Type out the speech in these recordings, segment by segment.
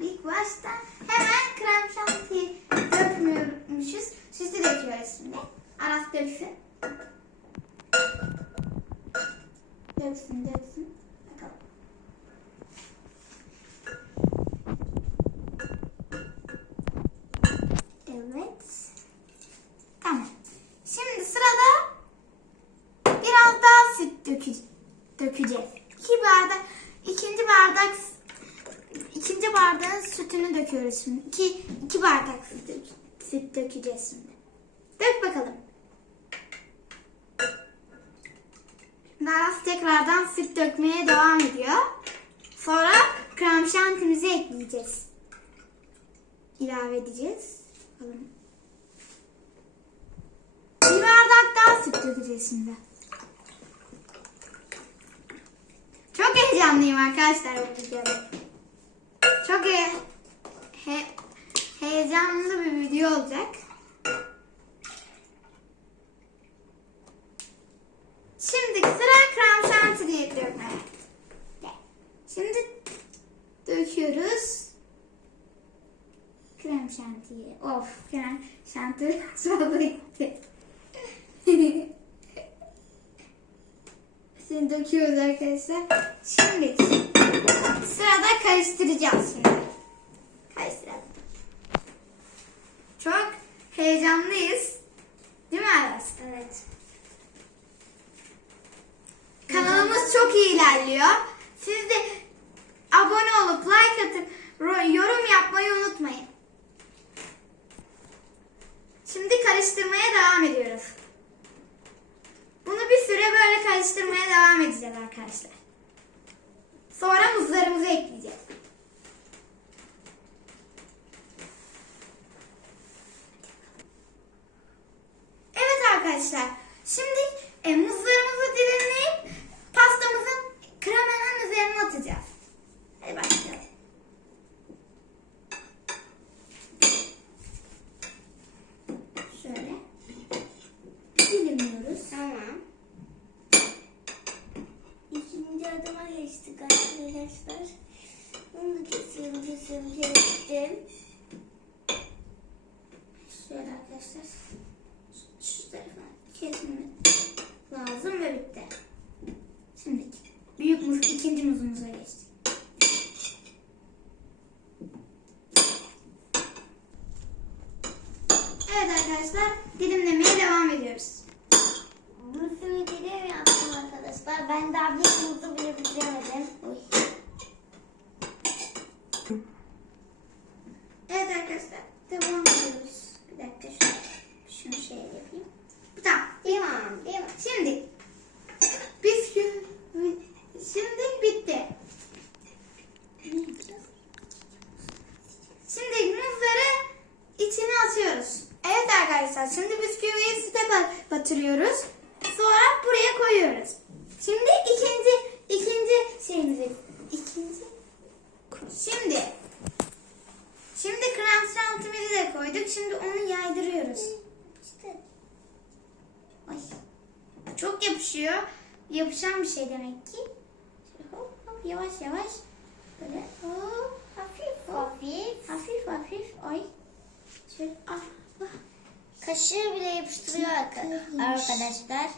ilk başta hemen krem şanti dökmüyormuşuz. Süsü döküyoruz şimdi. Aras döksün. Döksün döksün. Bakalım. Evet. Tamam. Şimdi sırada biraz daha süt dökü dökeceğiz. İki bardak, ikinci bardak, ikinci bardağın sütünü döküyoruz şimdi. İki, iki bardak süt, süt dökeceğiz şimdi. Dök bakalım. Şimdi Aras tekrardan süt dökmeye devam ediyor. Sonra krem şantimizi ekleyeceğiz. İlave edeceğiz. Bakalım. Bir bardak daha süt dökeceğiz şimdi. Çok heyecanlıyım arkadaşlar bu videoda. Çok he- heyecanlı bir video olacak. Şimdi sıra krem şanti diye. Şimdi döküyoruz. Krem şantiyi. Of krem şanti çok gitti. Şimdi döküyoruz arkadaşlar. Şimdi sırada karıştıracağız şimdi. Karıştıralım. Çok heyecanlıyız. Değil mi Aras? Evet. Kanalımız çok iyi ilerliyor. Siz de abone olup like atıp yorum yapmayı unutmayın. Şimdi karıştırmaya devam ediyoruz. Bunu bir süre böyle karıştırmaya devam edeceğiz arkadaşlar. Sonra muzlarımızı ekleyeceğiz. Evet arkadaşlar. Şimdi e, muzlarımızı dilimleyip pastamızın kremanın üzerine atacağız. Hadi başlayalım. Şöyle. Dilimliyoruz. Tamam. İkinci adıma geçtik arkadaşlar. Bunu kesiyorum, kesiyorum, kestim. Şöyle arkadaşlar. Şu, şu tarafa kesmemiz lazım ve bitti. Şimdi büyük muz, ikinci muzumuza geçtik. Evet arkadaşlar dilimlemeye devam ediyoruz. Bir sürü dilim yaptım arkadaşlar. Ben daha bir muzu bile bitiremedim. Oy. Evet arkadaşlar devam ediyoruz. Bir dakika şunu, şunu şey yapayım. Tamam. Devam, devam. Şimdi bisküvi şimdi bitti. Şimdi muzları içine atıyoruz. Evet arkadaşlar şimdi bisküviyi süte ba- batırıyoruz. Sonra buraya koyuyoruz. Şimdi ikinci ikinci şeyimizi ikinci şimdi şimdi krem şantimizi de koyduk. Şimdi onu yaydırıyoruz. İşte Ay. Çok yapışıyor. Yapışan bir şey demek ki. Şöyle hop hop yavaş yavaş. Böyle hop hafif hop. hafif. Hafif hafif. Ay. Şöyle ah. ah. Kaşığı bile yapıştırıyor arkadaşlar.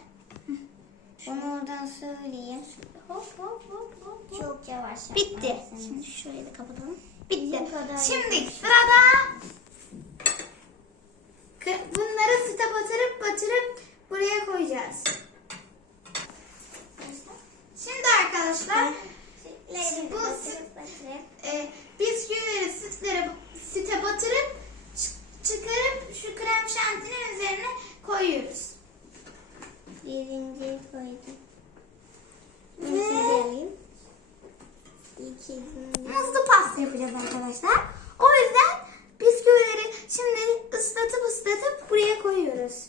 Onu oradan söyleyeyim. Hop hop hop hop. Çok yavaş Bitti. yaparsınız. Şimdi şurayı da kapatalım. Bitti. Şimdi sırada bunları süte batırıp batırıp buraya koyacağız. Şimdi arkadaşlar Sütleri Bu batırıp süt- batırıp. e, bisküvileri sütlere, süte batırıp çı- çıkarıp şu krem şantinin üzerine koyuyoruz. Birinciyi koydum. Ve- Nasıl İkinci. Muzlu pasta yapacağız arkadaşlar. O yüzden bisküvileri şimdi ıslatıp ıslatıp buraya koyuyoruz.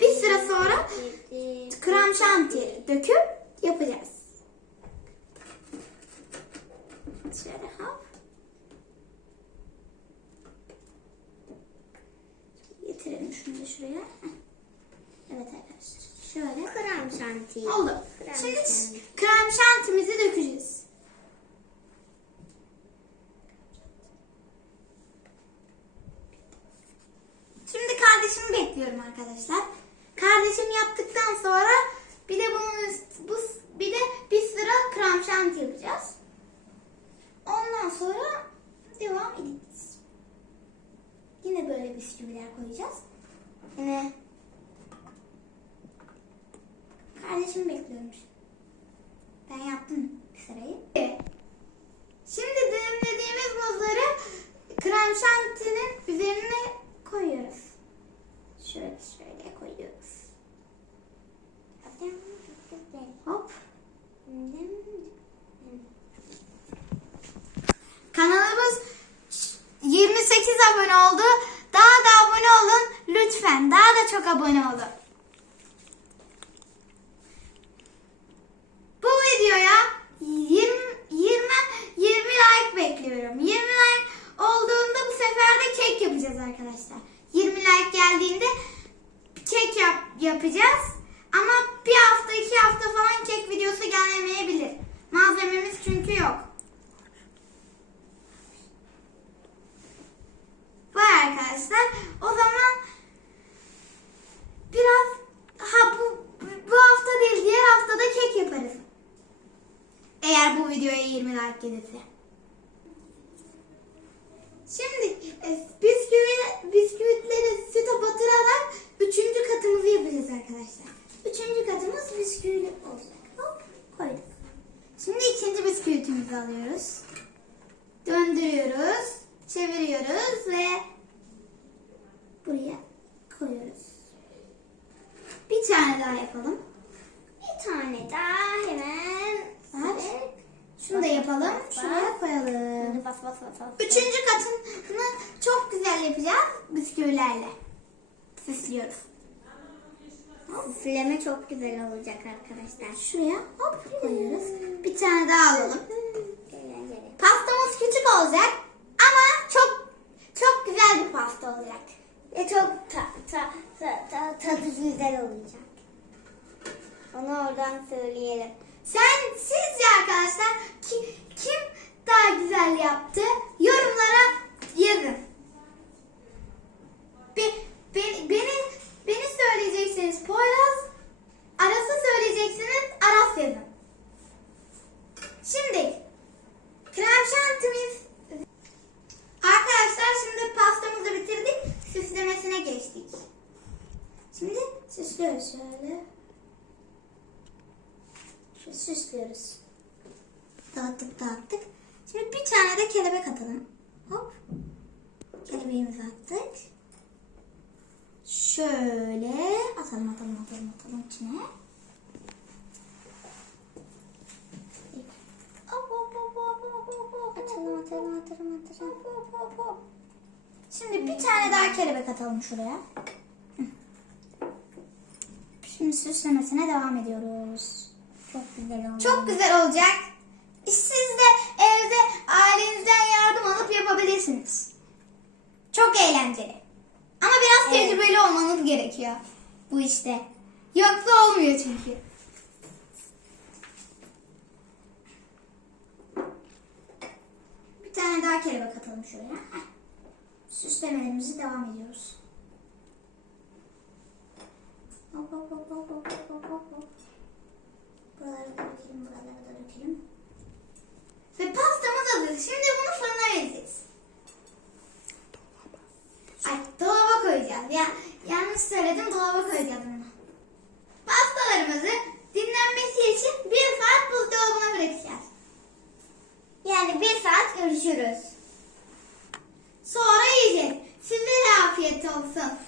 Bir süre sonra krem şanti döküp yapacağız. Şöyle hop. Getirelim şunu da şuraya. Evet arkadaşlar. Şöyle. krem şanti. Oldu. Krem Şimdi şanti. krem şantimizi dökeceğiz. Şimdi kardeşimi bekliyorum arkadaşlar. Kardeşim yaptıktan sonra bir de bunun üst- bu bir de bir sıra krem şanti yapacağız. Ondan sonra devam edeceğiz. Yine böyle bisküviler koyacağız. Yine kardeşimi bekliyorum. Ben yaptım bir sırayı. Evet. Şimdi dilimlediğimiz muzları krem şantinin üzerine koyuyoruz. Şöyle şöyle koyuyoruz. Hop. Kanalımız 28 abone oldu. Daha da abone olun lütfen. Daha da çok abone olun. Bu videoya 20 20 20 like bekliyorum. 20 like olduğunda bu sefer de kek yapacağız arkadaşlar. 20 like geldiğinde kek yap, yapacağız. Ama bir hafta iki hafta falan kek videosu gelmeyebilir. Malzememiz çünkü yok. Var arkadaşlar. O zaman biraz ha bu bu hafta değil diğer haftada kek yaparız. Eğer bu videoya 20 like gelirse. Şimdi e, bisküvi, bisküvitleri süte batırarak üçüncü katımızı yapacağız arkadaşlar. Üçüncü katımız bisküvili olacak. Hop koyduk. Şimdi ikinci bisküvitimizi alıyoruz. Döndürüyoruz. Çeviriyoruz ve buraya koyuyoruz. Bir tane daha yapalım. Bir tane daha hemen. Evet. Şunu da yapalım. Şuraya koyalım. Bas bas bas bas. Üçüncü katını çok güzel yapacağız bisküvilerle. Süslüyoruz. Süsleme çok güzel olacak arkadaşlar. Şuraya hop koyuyoruz. Bir tane daha alalım. Eğlenceli. Pastamız küçük olacak ama çok çok güzel bir pasta olacak. Ve çok ta, ta, ta, ta, tadı güzel olacak. Onu oradan söyleyelim. Sen sizce arkadaşlar ki, kim daha güzel yaptı? Yorumlara yazın. Be, beni, beni, beni söyleyeceksiniz Poyraz, Aras'ı söyleyeceksiniz Aras yazın. Şimdi krem şantimiz Arkadaşlar şimdi pastamızı bitirdik. Süslemesine geçtik. Şimdi süslüyoruz şöyle. Şöyle süslüyoruz. Dağıttık dağıttık. Şimdi bir tane de kelebek atalım. Hop. Kelebeğimizi attık. Şöyle atalım atalım atalım atalım içine. Hop hop hop hop hop hop hop. Atalım atalım atalım atalım. Hop hop hop hop. Şimdi bir tane daha kelebek atalım şuraya. Şimdi süslemesine devam ediyoruz. Çok güzel oldu. Çok güzel olacak. Siz de evde ailenizden yardım alıp yapabilirsiniz. Çok eğlenceli. Ama biraz Evet. tecrübeli olmanız gerekiyor bu işte. Yoksa olmuyor çünkü. Bir tane daha kelebek atalım şuraya. Süslemelerimizi devam ediyoruz. Hop hop hop hop hop hop hop. Buraları. Ve pastamız hazır. Şimdi bunu fırına vereceğiz. Ay dolaba koyacağız. Ya yanlış söyledim dolaba koyacağız bunu. Pastalarımızı dinlenmesi için bir saat buzdolabına bırakacağız. Yani bir saat görüşürüz. Sonra yiyeceğiz. Size de afiyet olsun.